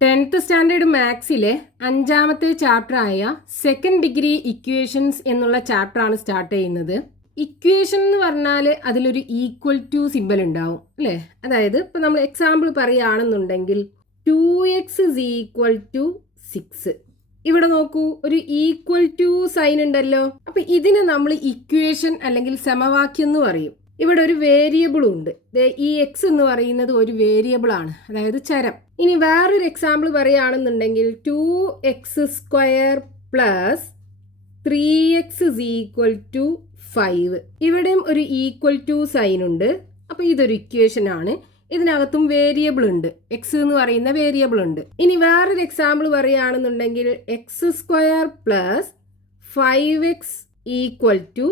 10th standard മാത്സിലെ 5ാമത്തെ ചാപ്റ്ററായ സെക്കൻഡ് ഡിഗ്രി ഇക്വേഷൻസ് എന്നുള്ള ചാപ്റ്ററാണ് സ്റ്റാർട്ട് ചെയ്യുന്നത്. ഇക്വേഷൻ എന്ന് പറഞ്ഞാൽ അതിലൊരു ഈക്വൽ ടു സിമ്പൽ ഉണ്ടാവും അല്ലേ? അതായത് ഇപ്പം നമ്മൾ എക്സാമ്പിൾ പറയുകയാണെന്നുണ്ടെങ്കിൽ 2x is equal to 6. ഇവിടെ നോക്കൂ, ഒരു ഈക്വൽ ടു സൈൻ ഉണ്ടല്ലോ. അപ്പം ഇതിനെ നമ്മൾ ഇക്വേഷൻ അല്ലെങ്കിൽ സമവാക്യം എന്ന് പറയും. ഇവിടെ ഒരു വേരിയബിൾ ഉണ്ട്. ഈ എക്സ് എന്ന് പറയുന്നത് ഒരു വേരിയബിൾ ആണ്, അതായത് ചരം. ഇനി വേറൊരു എക്സാമ്പിൾ പറയുകയാണെന്നുണ്ടെങ്കിൽ 2x² plus 3x is equal to 5. ഇവിടെയും ഒരു ഈക്വൽ ടു സൈൻ ഉണ്ട്. അപ്പോൾ ഇതൊരു ഇക്വേഷൻ ആണ്. ഇതിനകത്തും വേരിയബിൾ ഉണ്ട്, എക്സ് എന്ന് പറയുന്ന വേരിയബിൾ ഉണ്ട്. ഇനി വേറൊരു എക്സാമ്പിൾ പറയുകയാണെന്നുണ്ടെങ്കിൽ x² plus 5x equal to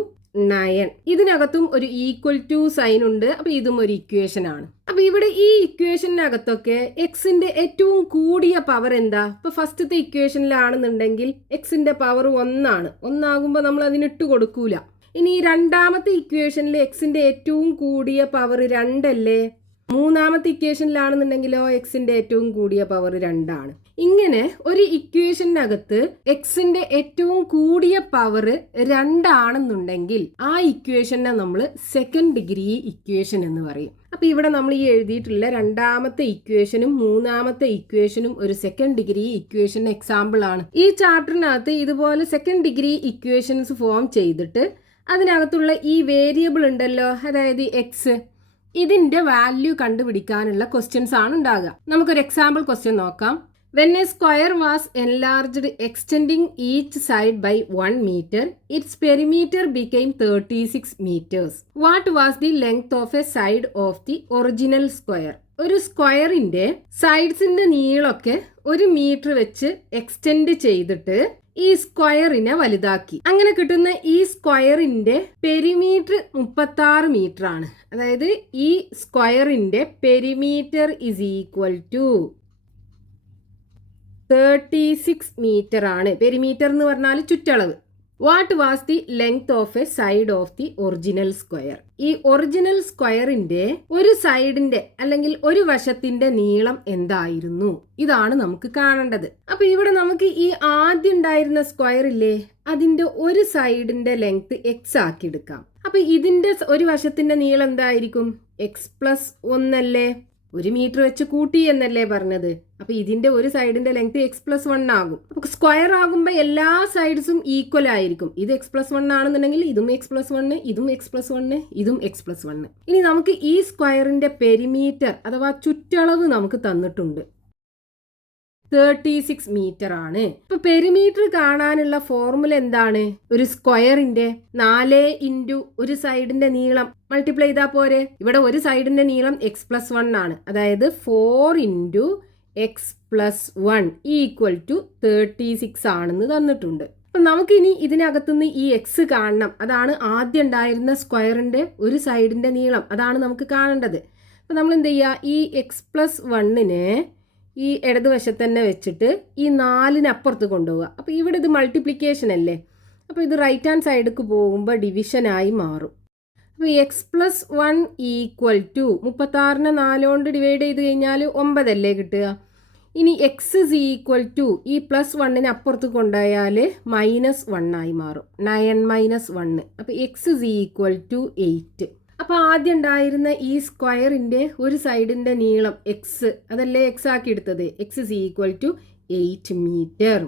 9. ഇതിനകത്തും ഒരു ഈക്വൽ ടു സൈൻ ഉണ്ട്. അപ്പൊ ഇതും ഒരു ഇക്വേഷൻ ആണ്. അപ്പൊ ഇവിടെ ഈ ഇക്വേഷനകത്തൊക്കെ എക്സിന്റെ ഏറ്റവും കൂടിയ പവർ എന്താ? ഇപ്പൊ ഫസ്റ്റത്തെ ഇക്വേഷനിലാണെന്നുണ്ടെങ്കിൽ എക്സിന്റെ പവർ 1 ഒന്നാകുമ്പോൾ നമ്മൾ അതിനിട്ട് കൊടുക്കൂല. ഇനി രണ്ടാമത്തെ ഇക്വേഷനിൽ എക്സിന്റെ ഏറ്റവും കൂടിയ പവർ 2 അല്ലേ? മൂന്നാമത്തെ ഇക്വേഷനിലാണെന്നുണ്ടെങ്കിലോ എക്സിന്റെ ഏറ്റവും കൂടിയ പവർ 2. ഇങ്ങനെ ഒരു ഇക്വേഷനകത്ത് എക്സിന്റെ ഏറ്റവും കൂടിയ പവർ 2 ആ ഇക്വേഷനെ നമ്മൾ സെക്കൻഡ് ഡിഗ്രി ഇക്വേഷൻ എന്ന് പറയും. അപ്പൊ ഇവിടെ നമ്മൾ ഈ എഴുതിയിട്ടുള്ള രണ്ടാമത്തെ ഇക്വേഷനും മൂന്നാമത്തെ ഇക്വേഷനും ഒരു സെക്കൻഡ് ഡിഗ്രി ഇക്വേഷൻ എക്സാമ്പിൾ ആണ്. ഈ ചാപ്റ്ററിനകത്ത് ഇതുപോലെ സെക്കൻഡ് ഡിഗ്രി ഇക്വേഷൻസ് ഫോം ചെയ്തിട്ട് അതിനകത്തുള്ള ഈ വേരിയബിൾ ഉണ്ടല്ലോ, അതായത് എക്സ്, ഇതിന്റെ വാല്യൂ കണ്ടുപിടിക്കാനുള്ള ക്വസ്റ്റ്യൻസ് ആണ് ഉണ്ടാകുക. നമുക്കൊരു എക്സാമ്പിൾ ക്വസ്റ്റ്യൻ നോക്കാം. When a square was enlarged extending each side by 1 meter, its perimeter became 36 meters. What was the length of a side of the original square? ഒരു സ്ക്വയറിന്റെ സൈഡ്സിന്റെ നീളമൊക്കെ 1 മീറ്റർ വെച്ച് extend ചെയ്തിട്ട് ഈ സ്ക്വയറിനെ വലുതാക്കി. അങ്ങനെ കിട്ടുന്ന ഈ സ്ക്വയറിന്റെ പെരിമീറ്റർ 36 മീറ്റർ ആണ്. അതായത് ഈ സ്ക്വയറിന്റെ perimeter is equal to 36 metre ആണ്. പെരിമീറ്റർ എന്ന് പറഞ്ഞാൽ ചുറ്റളവ്. What was the length of a side of the original square? ഈ ഒറിജിനൽ സ്ക്വയറിന്റെ ഒരു സൈഡിന്റെ അല്ലെങ്കിൽ ഒരു വശത്തിന്റെ നീളം എന്തായിരുന്നു? ഇതാണ് നമുക്ക് കാണേണ്ടത്. അപ്പൊ ഇവിടെ നമുക്ക് ഈ ആദ്യം ഉണ്ടായിരുന്ന സ്ക്വയർ ഇല്ലേ, അതിന്റെ ഒരു സൈഡിന്റെ ലെങ്ത് എക്സ് ആക്കി എടുക്കാം. അപ്പൊ ഇതിന്റെ ഒരു വശത്തിന്റെ നീളം എന്തായിരിക്കും? x+1 അല്ലേ? 1 മീറ്റർ വെച്ച് കൂട്ടി എന്നല്ലേ പറഞ്ഞത്. അപ്പൊ ഇതിന്റെ ഒരു സൈഡിന്റെ ലെങ്ത് x+1 ആകും. അപ്പൊ സ്ക്വയർ ആകുമ്പോൾ എല്ലാ സൈഡ്സും ഈക്വൽ ആയിരിക്കും. ഇത് x+1 ആണെന്നുണ്ടെങ്കിൽ ഇതും x+1, ഇതും x+1, ഇതും x+1. ഇനി നമുക്ക് ഈ സ്ക്വയറിന്റെ പെരിമീറ്റർ അഥവാ ചുറ്റളവ് നമുക്ക് തന്നിട്ടുണ്ട്, 36 മീറ്റർ ആണ്. ഇപ്പൊ പെരിമീറ്റർ കാണാനുള്ള ഫോർമുല എന്താണ്? ഒരു സ്ക്വയറിന്റെ 4 ഇൻറ്റു ഒരു സൈഡിന്റെ നീളം മൾട്ടിപ്ലൈ ചെയ്താൽ പോരെ. ഇവിടെ ഒരു സൈഡിന്റെ നീളം x+1 ആണ്, അതായത് 4 ഇൻറ്റു x+1 ഈക്വൽ ടു 36 ആണെന്ന് തന്നിട്ടുണ്ട്. അപ്പൊ നമുക്കിനി ഇതിനകത്തുനിന്ന് ഈ എക്സ് കാണണം. അതാണ് ആദ്യം ഉണ്ടായിരുന്ന സ്ക്വയറിന്റെ ഒരു സൈഡിന്റെ നീളം, അതാണ് നമുക്ക് കാണേണ്ടത്. അപ്പൊ നമ്മൾ എന്ത് ചെയ്യുക? ഈ x+1നെ ഈ ഇടതുവശത്ത് തന്നെ വെച്ചിട്ട് ഈ 4 അപ്പുറത്ത് കൊണ്ടുപോവുക. അപ്പോൾ ഇവിടെ ഇത് മൾട്ടിപ്ലിക്കേഷൻ അല്ലേ, അപ്പോൾ ഇത് റൈറ്റ് ഹാൻഡ് സൈഡിലേക്ക് പോകുമ്പോൾ ഡിവിഷനായി മാറും. അപ്പോൾ x+1 ഈക്വൽ ടു 36നെ 4 കൊണ്ട് ഡിവൈഡ് ചെയ്ത് കഴിഞ്ഞാൽ 9 അല്ലേ കിട്ടുക. ഇനി എക്സ് ഇസ് ഈക്വൽ ടു ഈ +1നെ അപ്പുറത്ത് കൊണ്ടുപോയാൽ -1 ആയി മാറും. 9 - 1. അപ്പോൾ എക്സ് ഇസ് ഈക്വൽ ടു 8. അപ്പോൾ ആദ്യം ഉണ്ടായിരുന്ന ഈ സ്ക്വയറിന്റെ ഒരു സൈഡിന്റെ നീളം എക്സ്, അതല്ലേ എക്സ് ആക്കി എടുത്തത്, X is equal to 8 metre.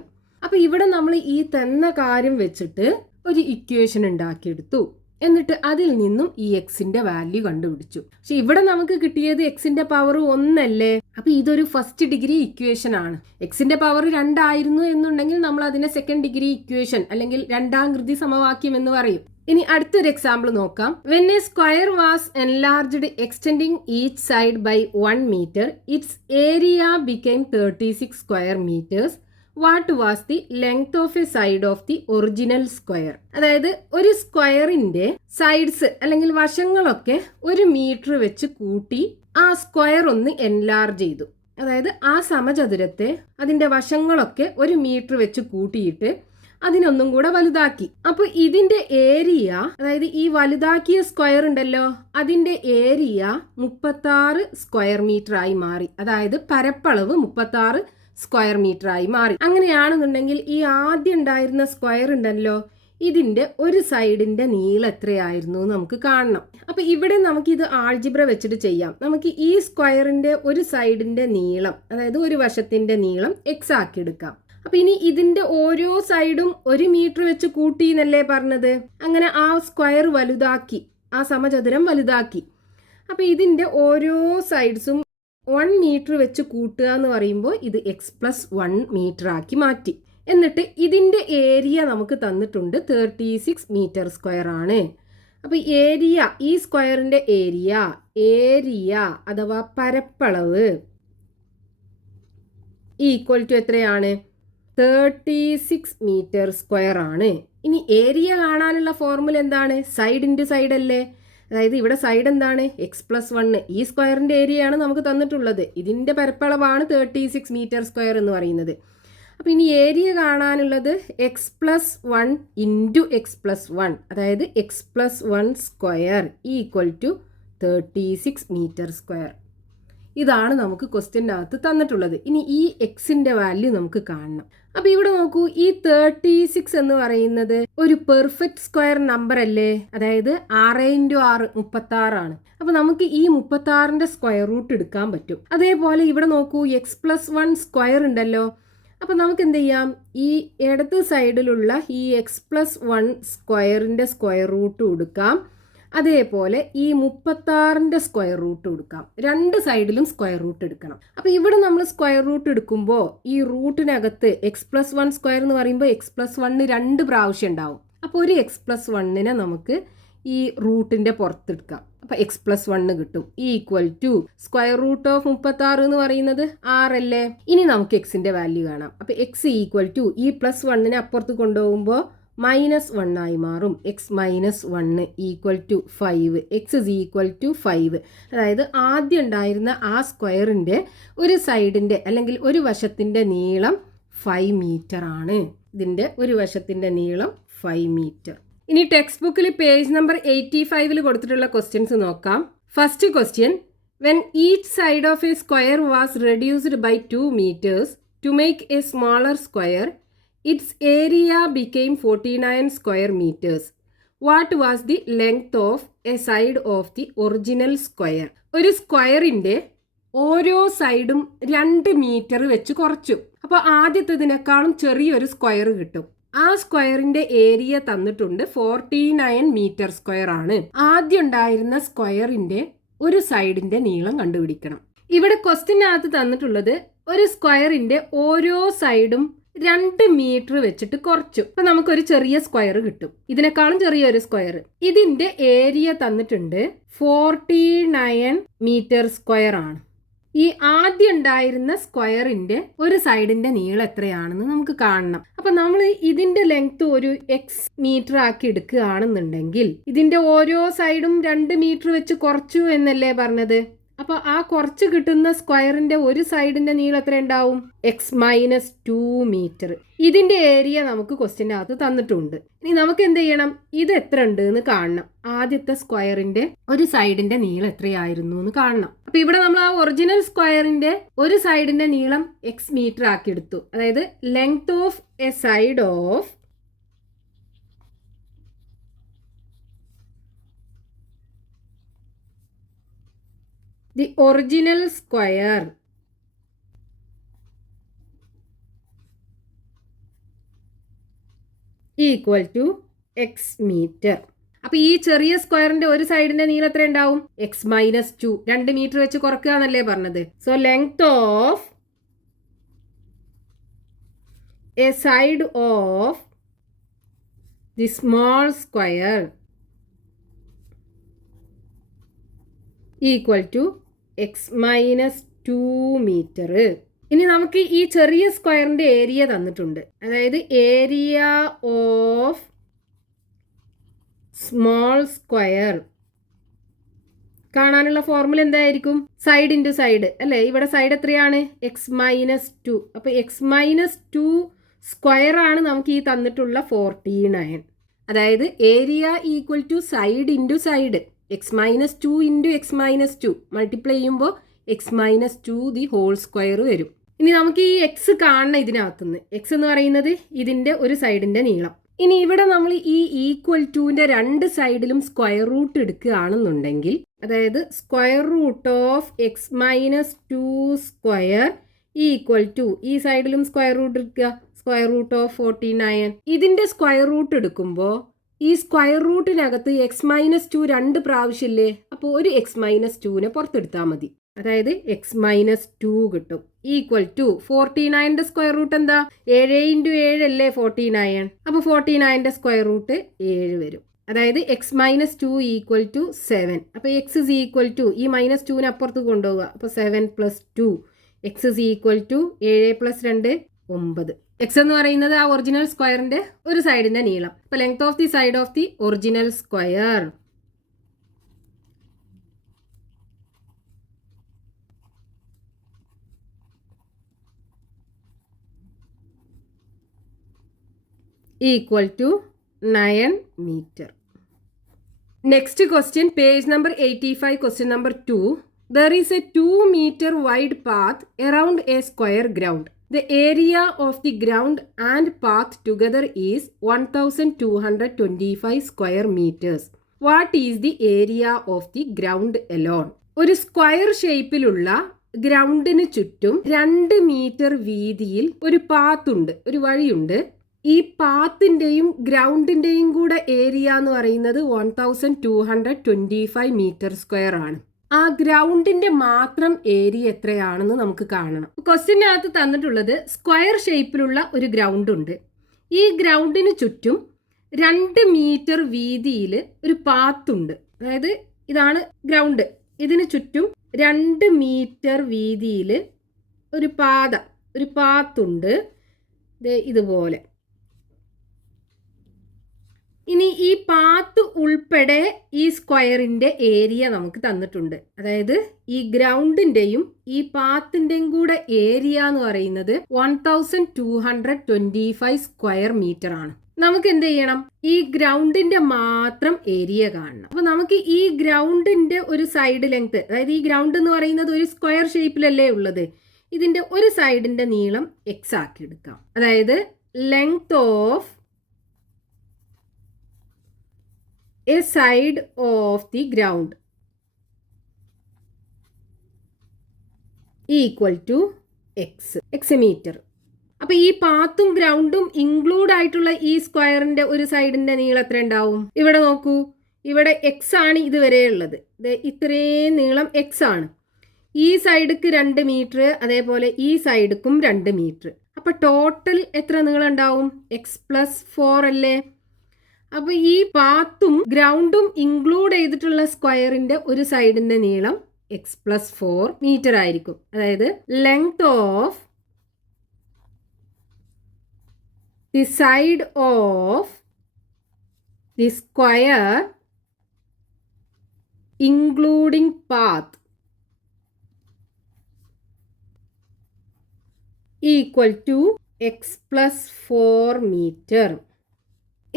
അപ്പോൾ ഇവിടെ നമ്മൾ ഈ തന്ന കാര്യം വെച്ചിട്ട് ഒരു ഇക്വേഷൻ ഉണ്ടാക്കിയെടുത്തു. എന്നിട്ട് അതിൽ നിന്നും ഈ എക്സിന്റെ വാല്യൂ കണ്ടുപിടിച്ചു. പക്ഷെ ഇവിടെ നമുക്ക് കിട്ടിയത് എക്സിന്റെ പവർ 1 അല്ലേ. അപ്പൊ ഇതൊരു ഫസ്റ്റ് ഡിഗ്രി ഇക്വേഷൻ ആണ്. എക്സിന്റെ പവർ 2 ആയിരുന്നു എന്നുണ്ടെങ്കിൽ നമ്മൾ അതിനെ സെക്കൻഡ് ഡിഗ്രി ഇക്വേഷൻ അല്ലെങ്കിൽ രണ്ടാം കൃതി സമവാക്യം എന്ന് പറയും. ഇനി അടുത്തൊരു എക്സാമ്പിൾ നോക്കാം. When a square was enlarged extending each side by 1 meter, its area became 36 square meters. What was the length of a side of the original square? അതായത് ഒരു സ്ക്വയറിന്റെ സൈഡ്സ് അല്ലെങ്കിൽ വശങ്ങളൊക്കെ 1 മീറ്റർ വെച്ച് കൂട്ടി ആ സ്ക്വയർ ഒന്ന് എൻലാർജ് ചെയ്തു. അതായത് ആ സമചതുരത്തെ അതിന്റെ വശങ്ങളൊക്കെ 1 മീറ്റർ വെച്ച് കൂട്ടിയിട്ട് അതിനൊന്നും കൂടെ വലുതാക്കി. അപ്പൊ ഇതിന്റെ ഏരിയ, അതായത് ഈ വലുതാക്കിയ സ്ക്വയർ ഉണ്ടല്ലോ, അതിന്റെ ഏരിയ 36 സ്ക്വയർ മീറ്റർ ആയി മാറി. അതായത് പരപ്പളവ് 36 സ്ക്വയർ മീറ്റർ ആയി മാറി. അങ്ങനെയാണെന്നുണ്ടെങ്കിൽ ഈ ആദ്യം ഉണ്ടായിരുന്ന സ്ക്വയർ ഉണ്ടല്ലോ, ഇതിന്റെ ഒരു സൈഡിന്റെ നീളം എത്രയായിരുന്നു നമുക്ക് കാണണം. അപ്പൊ ഇവിടെ നമുക്ക് ഇത് ആൾജിബ്ര വെച്ചിട്ട് ചെയ്യാം. നമുക്ക് ഈ സ്ക്വയറിന്റെ ഒരു സൈഡിന്റെ നീളം, അതായത് ഒരു വശത്തിന്റെ നീളം x ആക്കി എടുക്കാം. അപ്പൊ ഇനി ഇതിന്റെ ഓരോ സൈഡും 1 മീറ്റർ വെച്ച് കൂട്ടി എന്നല്ലേ പറഞ്ഞത്. അങ്ങനെ ആ സ്ക്വയർ വലുതാക്കി, ആ സമചതുരം വലുതാക്കി. അപ്പൊ ഇതിന്റെ ഓരോ സൈഡ്സും 1 മീറ്റർ വെച്ച് കൂട്ടുക എന്ന് പറയുമ്പോൾ ഇത് x+1 മീറ്റർ ആക്കി മാറ്റി. എന്നിട്ട് ഇതിന്റെ ഏരിയ നമുക്ക് തന്നിട്ടുണ്ട് 36 മീറ്റർ സ്ക്വയർ ആണ്. അപ്പൊ ഏരിയ, ഈ സ്ക്വയറിന്റെ ഏരിയ അഥവാ പരപ്പളവ് ഈക്വൽ ടു എത്രയാണ്? 36 മീറ്റർ സ്ക്വയർ ആണ്. ഇനി ഏരിയ കാണാനുള്ള ഫോർമുല എന്താണ്? സൈഡ് ഇൻറ്റു സൈഡ് അല്ലേ? അതായത് ഇവിടെ സൈഡ് എന്താണ്? x+1. ഈ സ്ക്വയറിന്റെ ഏരിയയാണ് നമുക്ക് തന്നിട്ടുള്ളത്. ഇതിന്റെ പരപ്പളവാണ് 36 മീറ്റർ സ്ക്വയർ എന്ന് പറയുന്നത്. അപ്പം ഇനി ഏരിയ കാണാനുള്ളത് x+1 ഇൻറ്റു x+1, അതായത് x+1 square equal to 36 metre square. ഇതാണ് നമുക്ക് ക്വസ്റ്റ്യനകത്ത് തന്നിട്ടുള്ളത്. ഇനി ഈ എക്സിന്റെ വാല്യൂ നമുക്ക് കാണണം. അപ്പൊ ഇവിടെ നോക്കൂ, ഈ 36 എന്ന് പറയുന്നത് ഒരു പെർഫെക്റ്റ് സ്ക്വയർ നമ്പർ അല്ലേ? അതായത് 6 × 6 36 ആണ്. അപ്പൊ നമുക്ക് ഈ 36ന്റെ സ്ക്വയർ റൂട്ട് എടുക്കാൻ പറ്റും. അതേപോലെ ഇവിടെ നോക്കൂ, x+1 സ്ക്വയർ ഉണ്ടല്ലോ. അപ്പൊ നമുക്ക് എന്ത് ചെയ്യാം? ഈ ഇടത് സൈഡിലുള്ള ഈ x+1 സ്ക്വയറിന്റെ സ്ക്വയർ റൂട്ട് കൊടുക്കാം. അതേപോലെ ഈ 36ന്റെ സ്ക്വയർ റൂട്ട് കൊടുക്കാം. രണ്ട് സൈഡിലും സ്ക്വയർ റൂട്ട് എടുക്കണം. അപ്പൊ ഇവിടെ നമ്മൾ സ്ക്വയർ റൂട്ട് എടുക്കുമ്പോൾ ഈ റൂട്ടിനകത്ത് x+1 സ്ക്വയർ എന്ന് പറയുമ്പോൾ x+1 2 പ്രാവശ്യം ഉണ്ടാവും. അപ്പോൾ ഒരു x+1നെ നമുക്ക് ഈ റൂട്ടിന്റെ പുറത്തെടുക്കാം. അപ്പൊ x+1 കിട്ടും equal to square root of 36 എന്ന് പറയുന്നത് 6 അല്ലേ? ഇനി നമുക്ക് എക്സിന്റെ വാല്യൂ കാണാം. അപ്പൊ x ഈക്വൽ ടു ഈ +1നെ അപ്പുറത്ത് കൊണ്ടുപോകുമ്പോൾ -1 ആയി മാറും. x-1 equal to 5. x is equal to 5. അതായത് ആദ്യം ഉണ്ടായിരുന്ന ആ സ്ക്വയറിന്റെ ഒരു സൈഡിന്റെ അല്ലെങ്കിൽ ഒരു വശത്തിന്റെ നീളം 5 മീറ്റർ ആണ്. ഇതിന്റെ ഒരു വശത്തിന്റെ നീളം 5 മീറ്റർ. ഇനി ടെക്സ്റ്റ് ബുക്കിൽ പേജ് നമ്പർ 85 കൊടുത്തിട്ടുള്ള ക്വസ്റ്റ്യൻസ് നോക്കാം. First question, when each side of a square was reduced by 2 meters to make a smaller square, its area became 49 square meters. What was the length of a side of the original square? ഒരു സ്ക്വയറിന്റെ ഓരോ സൈഡും 2 metre വെച്ച് കുറച്ചു. അപ്പോൾ ആദ്യത്തേതിനേക്കാളും ചെറിയൊരു square കിട്ടും. ആ സ്ക്വയറിന്റെ ഏരിയ തന്നിട്ടുണ്ട് 49 മീറ്റർ സ്ക്വയർ ആണ്. ആദ്യം ഉണ്ടായിരുന്ന സ്ക്വയറിന്റെ ഒരു സൈഡിന്റെ നീളം കണ്ടുപിടിക്കണം. ഇവിടെ ക്വസ്റ്റ്യനകത്ത് തന്നിട്ടുള്ളത് ഒരു സ്ക്വയറിന്റെ ഓരോ സൈഡും 2 മീറ്റർ വെച്ചിട്ട് കുറച്ചു. അപ്പൊ നമുക്കൊരു ചെറിയ സ്ക്വയർ കിട്ടും. ഇതിനേക്കാളും ചെറിയൊരു സ്ക്വയർ. ഇതിന്റെ ഏരിയ തന്നിട്ടുണ്ട് 49 മീറ്റർ സ്ക്വയർ ആണ്. ഈ ആദ്യം ഉണ്ടായിരുന്ന സ്ക്വയറിന്റെ ഒരു സൈഡിന്റെ നീളം എത്രയാണെന്ന് നമുക്ക് കാണണം. അപ്പൊ നമ്മൾ ഇതിന്റെ ലെങ്ത് ഒരു x മീറ്റർ ആക്കി എടുക്കുകയാണെന്നുണ്ടെങ്കിൽ ഇതിന്റെ ഓരോ സൈഡും 2 മീറ്റർ വെച്ച് കുറച്ചു എന്നല്ലേ പറഞ്ഞത്. അപ്പൊ ആ കുറച്ച് കിട്ടുന്ന സ്ക്വയറിന്റെ ഒരു സൈഡിന്റെ നീളം എത്ര ഉണ്ടാവും? x-2 metre. ഇതിന്റെ ഏരിയ നമുക്ക് ക്വസ്റ്റ്യനകത്ത് തന്നിട്ടുണ്ട്. ഇനി നമുക്ക് എന്ത് ചെയ്യണം? ഇത് എത്ര ഉണ്ട് എന്ന് കാണണം. ആദ്യത്തെ സ്ക്വയറിന്റെ ഒരു സൈഡിന്റെ നീളം എത്രയായിരുന്നു എന്ന് കാണണം. അപ്പൊ ഇവിടെ നമ്മൾ ആ ഒറിജിനൽ സ്ക്വയറിന്റെ ഒരു സൈഡിന്റെ നീളം x മീറ്റർ ആക്കി എടുത്തു. അതായത് length of a side of the original square equal to x meter. അപ്പൊ ഈ ചെറിയ സ്ക്വയറിന്റെ ഒരു സൈഡിന്റെ നീളം എത്ര ഉണ്ടാവും? x-2. 2 മീറ്റർ വെച്ച് കുറക്കുക എന്നല്ലേ പറഞ്ഞത്. So length of a side of the small square equal to x-2 metre. ഇനി നമുക്ക് ഈ ചെറിയ സ്ക്വയറിന്റെ ഏരിയ തന്നിട്ടുണ്ട്. അതായത് ഏരിയ ഓഫ് സ്മോൾ സ്ക്വയർ കാണാനുള്ള ഫോർമുല എന്തായിരിക്കും? സൈഡ് ഇൻറ്റു സൈഡ് അല്ലേ? ഇവിടെ സൈഡ് എത്രയാണ്? x-2. അപ്പൊ x-2 സ്ക്വയർ ആണ് നമുക്ക് ഈ തന്നിട്ടുള്ള 49. അതായത് area equal to side into side. x-2 into x-2 multiply ചെയ്യുമ്പോൾ x-2 ദി ഹോൾ സ്ക്വയർ വരും. ഇനി നമുക്ക് ഈ എക്സ് കാണണം ഇതിനകത്തുനിന്ന്. എക്സ് എന്ന് പറയുന്നത് ഇതിൻ്റെ ഒരു സൈഡിൻ്റെ നീളം. ഇനി ഇവിടെ നമ്മൾ ഈ ഈക്വൽ ടുവിൻ്റെ രണ്ട് സൈഡിലും സ്ക്വയർ റൂട്ട് എടുക്കുകയാണെന്നുണ്ടെങ്കിൽ, അതായത് square root of X minus 2 square equal to, ഈ സൈഡിലും സ്ക്വയർ റൂട്ട് എടുക്കുക, സ്ക്വയർ റൂട്ട് ഓഫ് 49. ഇതിൻ്റെ സ്ക്വയർ റൂട്ട് എടുക്കുമ്പോൾ ഈ സ്ക്വയർ റൂട്ടിനകത്ത് എക്സ് മൈനസ് 2 രണ്ട് പ്രാവശ്യമില്ലേ, അപ്പോൾ ഒരു എക്സ് മൈനസ് 2നെ പുറത്തെടുത്താൽ മതി. അതായത് എക്സ് മൈനസ് 2 കിട്ടും ഈക്വൽ ടു 49ന്റെ സ്ക്വയർ റൂട്ട് എന്താ, 7 × 7 അല്ലേ 49. അപ്പോൾ 49ന്റെ സ്ക്വയർ റൂട്ട് 7 വരും. അതായത് എക്സ് മൈനസ് 2 ഈക്വൽ ടു 7. അപ്പോൾ എക്സ് ഇസ് ഈക്വൽ ടു, ഈ മൈനസ് 2നെ അപ്പുറത്ത് കൊണ്ടുപോവുക, അപ്പോൾ 7 + 2. X is equal to 7 + 2 9. X എന്ന് പറയുന്നത് ആ ഒറിജിനൽ സ്ക്വയറിന്റെ ഒരു സൈഡിന്റെ നീളം. അപ്പോൾ length of the side of the original square equal to 9 meter. Next question, page number 85, question number 2. There is a 2 meter wide path around a square ground. The area of the ground and path together is 1225 square meters. What is the area of the ground alone? ഒരു square ഷേപ്പിലുള്ള ഗ്രൗണ്ടിന് ചുറ്റും 2 metre വീതിയിൽ ഒരു പാത്തുണ്ട്, ഒരു വഴിയുണ്ട്. ഈ പാത്തിൻ്റെയും ഗ്രൗണ്ടിൻ്റെയും കൂടെ area എന്ന് പറയുന്നത് 1225 മീറ്റർ സ്ക്വയർ ആണ്. ആ ഗ്രൗണ്ടിന്റെ മാത്രം ഏരിയ എത്രയാണെന്ന് നമുക്ക് കാണണം. ക്വസ്റ്റ്യനകത്ത് തന്നിട്ടുള്ളത് സ്ക്വയർ ഷേപ്പിലുള്ള ഒരു ഗ്രൗണ്ട് ഉണ്ട്. ഈ ഗ്രൗണ്ടിന് ചുറ്റും 2 മീറ്റർ വീതിയിൽ ഒരു പാത്തുണ്ട്. അതായത് ഇതാണ് ഗ്രൗണ്ട്, ഇതിന് ചുറ്റും 2 മീറ്റർ വീതിയിൽ ഒരു പാത്തുണ്ട് ഇതുപോലെ. ഇനി ഈ പാത്ത് ഉൾപ്പെടെ ഈ സ്ക്വയറിൻ്റെ ഏരിയ നമുക്ക് തന്നിട്ടുണ്ട്. അതായത് ഈ ഗ്രൗണ്ടിൻ്റെയും ഈ പാത്തിൻ്റെയും കൂടെ ഏരിയ എന്ന് പറയുന്നത് 1225 സ്ക്വയർ മീറ്റർ ആണ്. നമുക്ക് എന്ത് ചെയ്യണം, ഈ ഗ്രൗണ്ടിൻ്റെ മാത്രം ഏരിയ കാണണം. അപ്പോൾ നമുക്ക് ഈ ഗ്രൗണ്ടിൻ്റെ ഒരു സൈഡ് ലെങ്ത്, അതായത് ഈ ഗ്രൗണ്ട് എന്ന് പറയുന്നത് ഒരു സ്ക്വയർ ഷേപ്പിലല്ലേ ഉള്ളത്, ഇതിൻ്റെ ഒരു സൈഡിൻ്റെ നീളം എക്സ് ആക്കി എടുക്കാം. അതായത് length of a side of the ground equal to x metre. അപ്പോൾ ഈ പാത്തും ഗ്രൗണ്ടും ഇൻക്ലൂഡ് ആയിട്ടുള്ള ഈ സ്ക്വയറിന്റെ ഒരു സൈഡിന്റെ നീളം എത്ര ഉണ്ടാവും? ഇവിടെ നോക്കൂ, ഇവിടെ എക്സ് ആണ് ഇതുവരെ ഉള്ളത്, ഇത്രയും നീളം എക്സ് ആണ്. ഈ സൈഡിക്ക് 2 മീറ്റർ, അതേപോലെ ഈ സൈഡിക്കും 2 മീറ്റർ. അപ്പോൾ ടോട്ടൽ എത്ര നീളം ഉണ്ടാവും? എക്സ് + 4 അല്ലേ. അപ്പോൾ ഈ പാത്തും ഗ്രൗണ്ടും ഇൻക്ലൂഡ് ചെയ്തിട്ടുള്ള സ്ക്വയറിന്റെ ഒരു സൈഡിന്റെ നീളം എക്സ് + 4 മീറ്റർ ആയിരിക്കും. അതായത് length of the side of the square including path equal to X + 4 metre.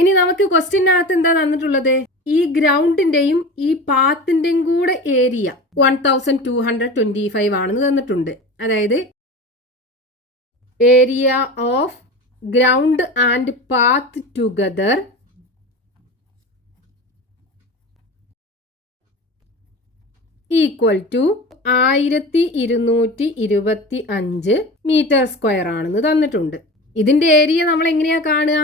ഇനി നമുക്ക് ക്വസ്റ്റ്യനകത്ത് എന്താ തന്നിട്ടുള്ളത്? ഈ ഗ്രൗണ്ടിന്റെയും ഈ പാത്തിന്റെയും കൂടെ ഏരിയ 1225 ആണെന്ന് തന്നിട്ടുണ്ട്. അതായത് area of ground and path together equal to 1225 metre square ആണെന്ന് തന്നിട്ടുണ്ട്. ഇതിന്റെ ഏരിയ നമ്മൾ എങ്ങനെയാ കാണുക?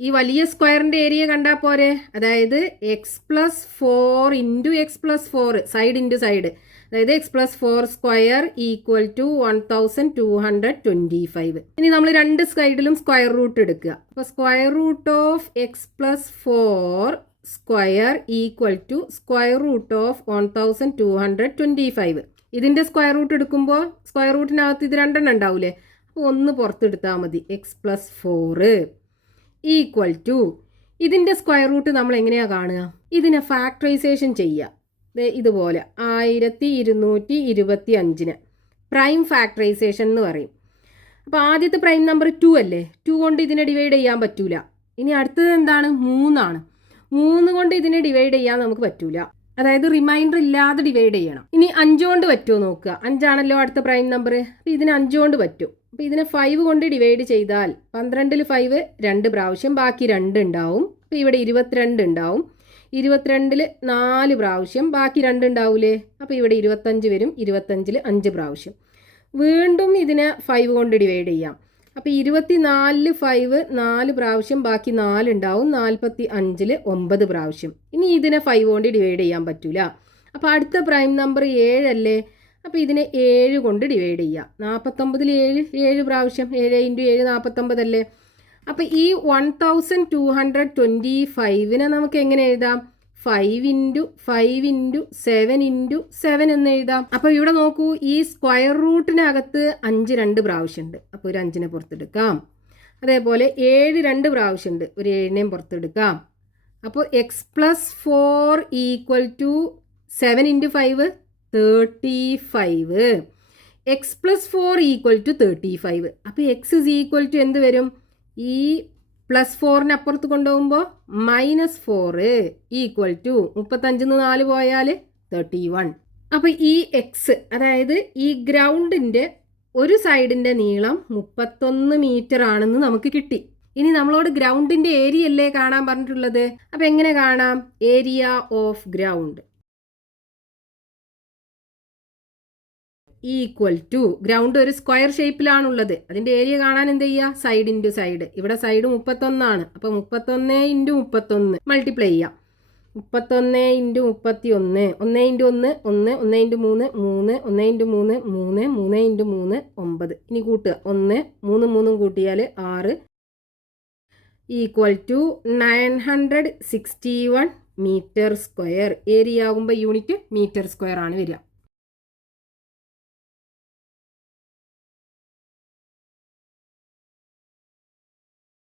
ഈ വലിയ സ്ക്വയറിന്റെ ഏരിയ കണ്ടാൽ പോരെ. അതായത് X + 4 × X + 4 side into side, അതായത് എക്സ് + 4 സ്ക്വയർ ഈക്വൽ ടു 1225. ഇനി നമ്മൾ 2 സൈഡിലും സ്ക്വയർ റൂട്ട് എടുക്കുക. അപ്പോൾ square root of X + 4 square equal to square root of 1225. ഇതിൻ്റെ സ്ക്വയർ റൂട്ട് എടുക്കുമ്പോൾ സ്ക്വയർ റൂട്ടിനകത്ത് ഇത് 2 ഉണ്ടാവില്ലേ, അപ്പോൾ 1 പുറത്തെടുത്താൽ മതി. എക്സ് + 4 ഈക്വൽ ടു, ഇതിൻ്റെ സ്ക്വയർ റൂട്ട് നമ്മൾ എങ്ങനെയാണ് കാണുക? ഇതിനെ ഫാക്ടറൈസേഷൻ ചെയ്യുക. ഇതുപോലെ 1225 പ്രൈം ഫാക്ടറൈസേഷൻ എന്ന് പറയും. അപ്പോൾ ആദ്യത്തെ പ്രൈം നമ്പർ 2 അല്ലേ, 2 കൊണ്ട് ഇതിനെ ഡിവൈഡ് ചെയ്യാൻ പറ്റൂല. ഇനി അടുത്തത് എന്താണ്? 3 ആണ്. 3 കൊണ്ട് ഇതിനെ ഡിവൈഡ് ചെയ്യാൻ നമുക്ക് പറ്റൂല. അതായത് റിമൈൻഡർ ഇല്ലാതെ ഡിവൈഡ് ചെയ്യണം. ഇനി 5 കൊണ്ട് പറ്റുമോ നോക്കുക. 5ആണല്ലോ അടുത്ത പ്രൈം നമ്പർ. അപ്പോൾ ഇതിന് 5 കൊണ്ട് പറ്റും. അപ്പോൾ ഇതിനെ 5 കൊണ്ട് ഡിവൈഡ് ചെയ്താൽ 12ൽ 5 2 പ്രാവശ്യം, ബാക്കി 2 ഉണ്ടാവും. അപ്പോൾ ഇവിടെ 22 ഉണ്ടാവും. 22ൽ 4 പ്രാവശ്യം, ബാക്കി 2 ഉണ്ടാവൂലേ. അപ്പോൾ ഇവിടെ 25 വരും. 25ൽ 5 പ്രാവശ്യം. വീണ്ടും ഇതിനെ 5 കൊണ്ട് ഡിവൈഡ് ചെയ്യാം. അപ്പോൾ 24ൽ 5 4 പ്രാവശ്യം, ബാക്കി 4 ഉണ്ടാവും. 45ൽ 9 പ്രാവശ്യം. ഇനി ഇതിനെ 5 കൊണ്ട് ഡിവൈഡ് ചെയ്യാൻ പറ്റൂല. അപ്പോൾ അടുത്ത പ്രൈം നമ്പർ 7 അല്ലേ. അപ്പോൾ ഇതിനെ 7 കൊണ്ട് ഡിവൈഡ് ചെയ്യാം. 49ൽ 7 പ്രാവശ്യം, 7 × 7 49 അല്ലേ. അപ്പോൾ ഈ 1225നെ നമുക്ക് എങ്ങനെ എഴുതാം? 5 × 5 × 7 × 7 എന്ന് എഴുതാം. അപ്പോൾ ഇവിടെ നോക്കൂ, ഈ സ്ക്വയർ റൂട്ടിനകത്ത് 5 2 പ്രാവശ്യമുണ്ട്. അപ്പോൾ ഒരു 5നെ പുറത്തെടുക്കാം. അതേപോലെ 7 2 പ്രാവശ്യമുണ്ട്. ഒരു 7നെയും പുറത്തെടുക്കാം. അപ്പോൾ x+4 = 7 × 5 35. x+4 = 35. അപ്പോൾ x = എന്ത് വരും? ഈ +4നെ അപ്പുറത്ത് കൊണ്ടുപോകുമ്പോൾ -4 = 35 4 പോയാൽ 31. അപ്പോൾ ഈ എക്സ്, അതായത് ഈ ഗ്രൗണ്ടിൻ്റെ ഒരു സൈഡിൻ്റെ നീളം 31 മീറ്റർ ആണെന്ന് നമുക്ക് കിട്ടി. ഇനി നമ്മളോട് ഗ്രൗണ്ടിൻ്റെ ഏരിയ അല്ലേ കാണാൻ പറഞ്ഞിട്ടുള്ളത്. അപ്പോൾ എങ്ങനെ കാണാം? ഏരിയ ഓഫ് ഗ്രൗണ്ട് = ഗ്രൗണ്ട് ഒരു സ്ക്വയർ ഷേപ്പിലാണുള്ളത്. അതിൻ്റെ ഏരിയ കാണാൻ എന്ത് ചെയ്യുക? Side into side. ഇവിടെ സൈഡ് 31 ആണ്. അപ്പോൾ 31 × 31 മൾട്ടിപ്ലൈ ചെയ്യാം. 31 × 31 1 × 1 1 1 × 3 3 1 × 3 3 3 × 3 9. ഇനി കൂട്ടുക. 1 3 3 കൂട്ടിയാൽ 6 = 961 മീറ്റർ സ്ക്വയർ. ഏരിയ ആകുമ്പോൾ യൂണിറ്റ് മീറ്റർ സ്ക്വയർ ആണ് വരിക.